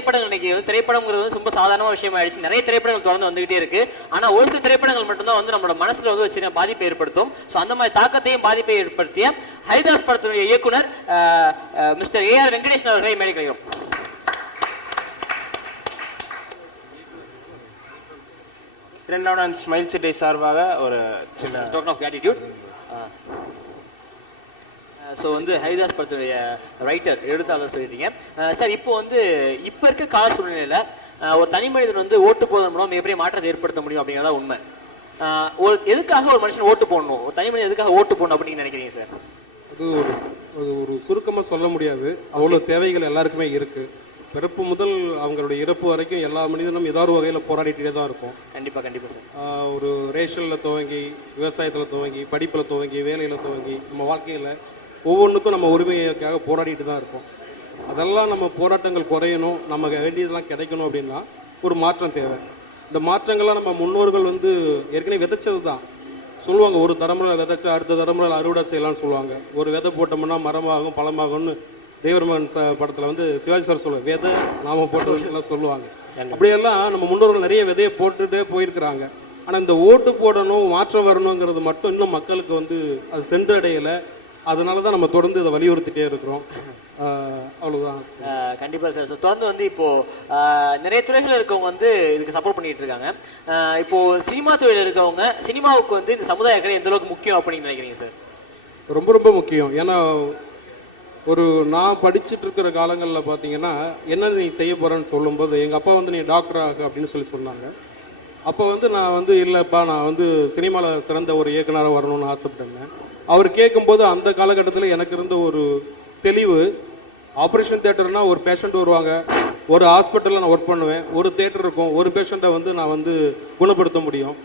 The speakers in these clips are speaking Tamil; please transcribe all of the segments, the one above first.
திரைப்படங்கள் இன்னைக்கு திரைப்படம்ங்கிறது ரொம்ப சாதாரண விஷயம் ஆயிடுச்சு. நிறைய திரைப்படங்கள் தொடர்ந்து வந்துகிட்டே இருக்கு. ஆனா ஒரு சில திரைப்படங்கள் மட்டும்தான் வந்து நம்மளோட மனசுல வந்து ஒரு சின்ன பாதிப்பை ஏற்படுத்தும். ஸோ அந்த மாதிரி தாக்கத்தையும் பாதிப்பை ஏற்படுத்திய ஹரிதாஸ் படத்துடைய இயக்குனர் மிஸ்டர் ஏஆர் வெங்கடேஷன் அவர்களை மேடை கழிக்கிறோம். சிறந்தவுடன் ஸ்மைல் சிட்டை சார்பாக ஒரு சின்ன டோக்கன் ஆஃப் கிராட்டிடியூட். ஸோ வந்து ஹரிதாஸ் படத்துடைய ரைட்டர் எழுத்தாளர் சொல்லிட்டீங்க சார். இப்போ வந்து இப்போ இருக்க கால சூழ்நிலையில் ஒரு தனி மனிதன் வந்து ஓட்டு போவதன் மூலம் மிகப்பெரிய மாற்றத்தை ஏற்படுத்த முடியும் அப்படிங்கிறதா உண்மை. எதுக்காக ஒரு மனுஷன் ஓட்டு போடணும், ஒரு தனி மனிதன் எதுக்காக ஓட்டு போடணும் அப்படின்னு நினைக்கிறீங்க சார்? அது ஒரு சுருக்கமாக சொல்ல முடியாது. அவ்வளோ தேவைகள் எல்லாருக்குமே இருக்குது. பிறப்பு முதல் அவங்களுடைய இறப்பு வரைக்கும் எல்லா மனிதனும் ஏதாவது வகையில் போராடிட்டே தான் இருக்கும். கண்டிப்பாக சார். ஒரு ரேஷனில் துவங்கி, விவசாயத்தில் துவங்கி, படிப்பில் துவங்கி, வேலையில் துவங்கி, நம்ம வாழ்க்கையில் ஒவ்வொன்றுக்கும் நம்ம உரிமைக்காக போராடிட்டு தான் இருக்கோம். அதெல்லாம் நம்ம போராட்டங்கள் குறையணும், நமக்கு வேண்டியதெல்லாம் கிடைக்கணும் அப்படின்னா ஒரு மாற்றம் தேவை. இந்த மாற்றங்கள்லாம் நம்ம முன்னோர்கள் வந்து ஏற்கனவே விதைச்சது தான். சொல்லுவாங்க, ஒரு தலைமுறை விதைச்சா அடுத்த தலைமுறை அறுவடை செய்யலாம்னு சொல்லுவாங்க. ஒரு விதை போட்டோம்னா மரமாகும் பழமாகும்னு தேவர்மன் படத்தில் வந்து சிவாஜி சார் சொல்லுவாங்க, விதை நாம போட்டதுலாம் சொல்லுவாங்க. அப்படியெல்லாம் நம்ம முன்னோர்கள் நிறைய விதையை போட்டுட்டே போயிருக்கிறாங்க. ஆனால் இந்த ஓட்டு போடணும், மாற்றம் வரணுங்கிறது மட்டும் இன்னும் மக்களுக்கு வந்து அது சென்றடையலை. அதனால தான் நம்ம தொடர்ந்து இதை வலியுறுத்திட்டே இருக்கிறோம். அவ்வளோதான். கண்டிப்பாக சார். ஸோ தொடர்ந்து வந்து இப்போது நிறைய துறைகள் இருக்கவங்க வந்து இதுக்கு சப்போர்ட் பண்ணிகிட்டு இருக்காங்க. இப்போது சினிமா துறையில் இருக்கவங்க சினிமாவுக்கு வந்து இந்த சமுதாய அக்கறை எந்த அளவுக்கு முக்கியம் அப்படின்னு நினைக்கிறீங்க சார்? ரொம்ப ரொம்ப முக்கியம். ஏன்னா நான் படிச்சுட்டு இருக்கிற காலங்களில் பார்த்தீங்கன்னா என்ன நீ செய்ய போகிறேன்னு சொல்லும்போது எங்கள் அப்பா வந்து நீ டாக்டர் ஆகு அப்படின்னு சொன்னாங்க. அப்போ வந்து நான் வந்து இல்லைப்பா, நான் வந்து சினிமாவில் சிறந்த ஒரு இயக்குனராக வரணும்னு ஆசைப்பட்டேன். அவர் கேட்கும்போது அந்த காலகட்டத்தில் எனக்கு இருந்த ஒரு தெளிவு, ஆப்ரேஷன் தியேட்டர்னால் ஒரு பேஷண்ட் வருவாங்க, ஒரு ஹாஸ்பிட்டலில் நான் ஒர்க் பண்ணுவேன், ஒரு தியேட்டர் இருக்கும், ஒரு பேஷண்ட்டை வந்து நான் வந்து குணப்படுத்த முடியும்.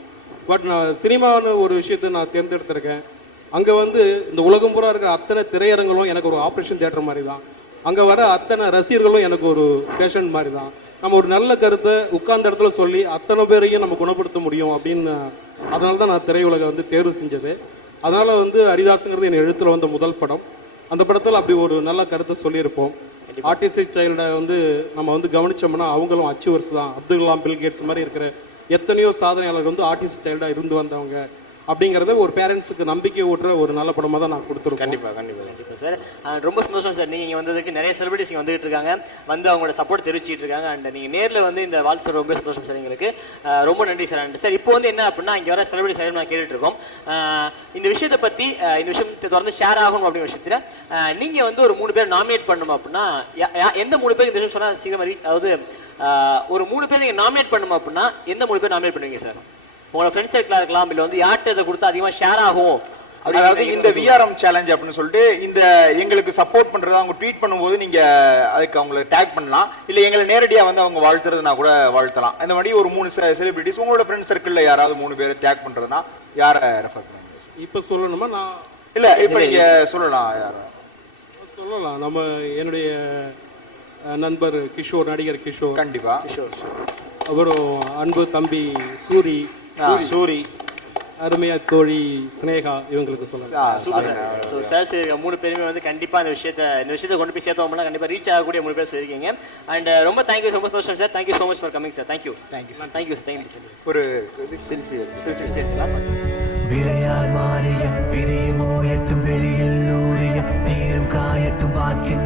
பட் நான் சினிமான்னு ஒரு விஷயத்தை நான் தேர்ந்தெடுத்திருக்கேன். அங்கே வந்து இந்த உலகம் பூரா இருக்கிற அத்தனை திரையரங்களும் எனக்கு ஒரு ஆப்ரேஷன் தியேட்டர் மாதிரி தான். அங்கே வர அத்தனை ரசிகர்களும் எனக்கு ஒரு பேஷண்ட் மாதிரி தான். நம்ம ஒரு நல்ல கருத்தை உட்கார்ந்த இடத்துல சொல்லி அத்தனை பேரையும் நம்ம குணப்படுத்த முடியும் அப்படின்னு அதனால தான் நான் திரையுலகை வந்து தேர்வு செஞ்சது. அதனால் வந்து ஹரிதாஸுங்கிறது என் எழுத்தில் வந்த முதல் படம். அந்த படத்தில் அப்படி ஒரு நல்ல கருத்தை சொல்லியிருப்போம். ஆர்டிஸ்டிக் சைல்டை வந்து நம்ம வந்து கவனித்தோம்னா அவங்களும் அச்சீவர்ஸ் தான். அப்துல் கலாம், பில் கேட்ஸ் மாதிரி இருக்கிற எத்தனையோ சாதனையாளர்கள் வந்து ஆர்டிஸ்ட் சைல்டாக இருந்து வந்தவங்க அப்படிங்கிறத ஒரு பேரண்ட்ஸுக்கு நம்பிக்கை ஊட்டுற ஒரு நல்ல படமாக தான் நான் கொடுத்துருக்கேன். கண்டிப்பாக சார். ரொம்ப சந்தோஷம் சார். நீங்கள் வந்ததுக்கு நிறைய செலிபிரிட்டிஸ் இங்கே வந்துகிட்டு இருக்காங்க, வந்து அவங்களோட சப்போர்ட் தெரிவிச்சிட்டு இருக்காங்க. அண்ட் நீங்கள் நேரில் வந்து இந்த வாழ்த்து சார் ரொம்ப சந்தோஷம் சார். எங்களுக்கு ரொம்ப நன்றி சார். அண்ட் சார் இப்போ வந்து என்ன அப்படின்னா இங்கே வர செலிபிரிட்டிஸ் சைடு நான் கேட்டுட்டு இருக்கோம். இந்த விஷயத்தை பற்றி இந்த விஷயம் தொடர்ந்து ஷேர் ஆகணும் அப்படிங்கிற விஷயத்தில் நீங்கள் வந்து ஒரு 3 பேர் நாமினேட் பண்ணணும் அப்படின்னா எந்த 3 பேர் இந்த விஷயம் சொன்னால் சீக்கிரம் அதாவது ஒரு 3 பேர் நீங்கள் நாமினேட் பண்ணணும் அப்படின்னா எந்த 3 பேர் நாமினேட் பண்ணுவீங்க சார்? உங்களோட ஃப்ரெண்ட்ஸ் சர்க்கிளாக இருக்கலாம், இல்லை வந்து யார்கிட்ட இதை கொடுத்தா அதிகமாக ஷேர் ஆகும். அதாவது இந்த விஆர்எம் சேலஞ்ச் அப்படின்னு சொல்லிட்டு இந்த எங்களுக்கு சப்போர்ட் பண்றதா அவங்க ட்வீட் பண்ணும்போது நீங்க அதுக்கு அவங்களை டேக் பண்ணலாம், இல்லை எங்களை நேரடியாக வந்து அவங்க வாழ்த்துறதுனா கூட வாழ்த்தலாம். இந்த மாதிரி ஒரு 3 செலிபிரிட்டிஸ் உங்களோட ஃப்ரெண்ட் சர்க்கிளில் யாராவது 3 பேர் டேக் பண்றதுனா யாரை ரெஃபர் பண்ணுங்க? இப்போ சொல்லணுமா? நான் இல்லை இப்போ நீங்க சொல்லலாம். யாரை சொல்லலாம்? நம்ம என்னுடைய நண்பர் கிஷோர், நடிகர் கிஷோர். கண்டிப்பா கிஷோர். அப்புறம் அன்பு தம்பி சூரி, அருமையா தோழி ஸ்னேகா, இவங்களுக்கு சொல்லலாம். ஸோ சார் 3 பேருமே வந்து கண்டிப்பாக இந்த விஷயத்தை கொண்டு போய் சேர்த்தோம்னா கண்டிப்பாக ரீச் ஆகக்கூடிய 3 பேர் சொல்லியிருக்கீங்க. அண்ட் ரொம்ப தேங்க்யூ, ரொம்ப சந்தோஷம் sir. Thank you so much for coming sir. Thank you sir. Thank you sir. ஒரு செல்ஃபி விளையால் மாறிய பிரியுமோ எட்டும் வெளியில் ஊறிய நீரும் காயட்டும் வாக்கின்